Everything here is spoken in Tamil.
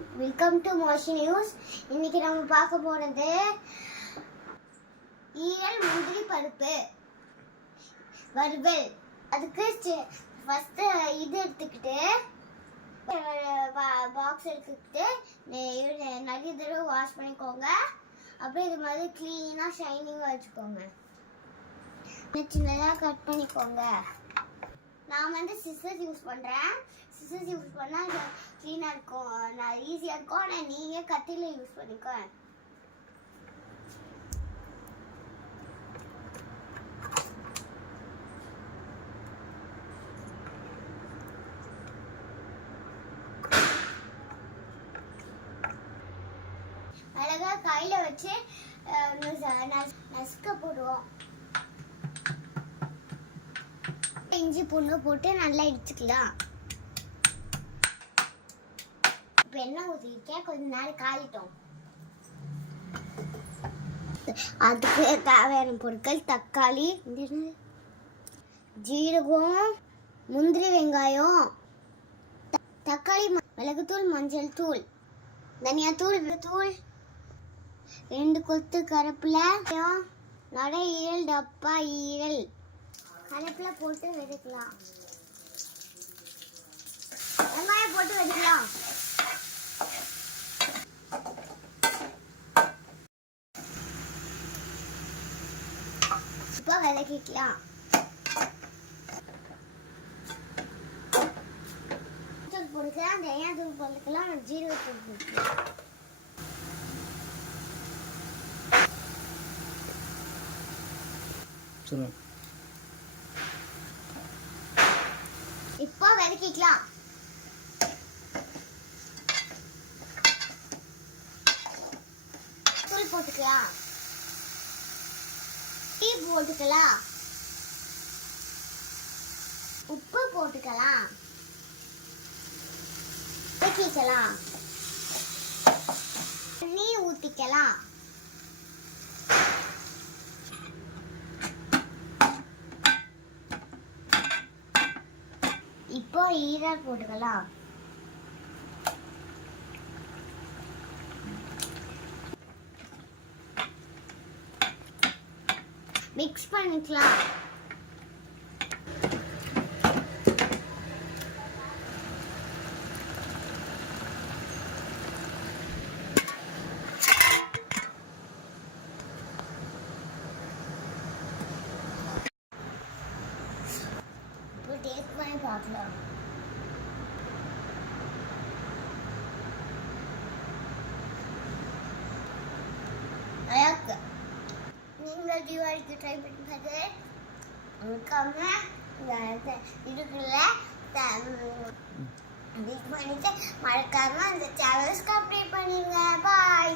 Welcome to மோஷி news. இன்னைக்கு நம்ம பார்க்க போறது ஈரல் முந்திரி பருப்பு வறுவல். அதுக்கு ஃபர்ஸ்ட் இது எடுத்துக்கிட்டு பாக்ஸ் எடுத்துக்கிட்டு நிறைய தடவை வாஷ் பண்ணிக்கோங்க. அப்புறம் இது மாதிரி க்ளீனாக ஷைனிங்காக வச்சுக்கோங்க. சின்னதாக கட் பண்ணிக்கோங்க. நான் வந்து சிசர்ஸ் யூஸ் பண்ணுறேன். சிசர்ஸ் யூஸ் பண்ணால் க்ளீனாக இருக்கும், நான் ஈஸியாக இருக்கும். ஆனால் நீங்கள் கத்தியில் யூஸ் பண்ணிக்கோ. அழகாக கையில் வச்சு நசுக்க போடுவோம். இஞ்சி பூண்டு போட்டு நல்லா இடிச்சுக்கலாம். இப்போ எண்ணெய் ஊற்றிருக்கேன், கொஞ்ச நேரம் காலிட்டோம். அதுக்கு தேவையான பொருட்கள் தக்காளி, ஜீரகம், முந்திரி, வெங்காயம், தக்காளி, மிளகுத்தூள், மஞ்சள் தூள், தனியாத்தூள், தூள், 2 கொத்து கருவேப்பிலை, நடை ஈரல் டப்பா ஈரல் கருவேப்பிலை போட்டு வெடிக்கலாம். வெங்காயம் போட்டு வெடிக்கலாம். இப்போ விளக்கிக்கலாம். தூள் போட்டுக்கலாம், தனியா தூள் போட்டுக்கலாம், ஜீரகத்தூள் போட்டுக்கலாம். இப்போ வதக்கிக்கலாம். தூள் போட்டுக்கலாம், டீ போட்டுக்கலாம், உப்பு போட்டுக்கலாம், வதக்கிக்கலாம், தண்ணி ஊத்திக்கலாம். இப்போ ஈரல் போட்டுக்கலாம். மிக்ஸ் பண்ணிக்கலாம். டேஸ்ட் பண்ணி பார்க்கலாம். நீங்கள் தீபாவளிக்கு ட்ரை பண்ணி பார்த்து இதுக்குள்ள பண்ணிட்டு மறக்காம அந்த சேனல் சப்ஸ்கிரைப் பண்ணிடுங்க. பாய்.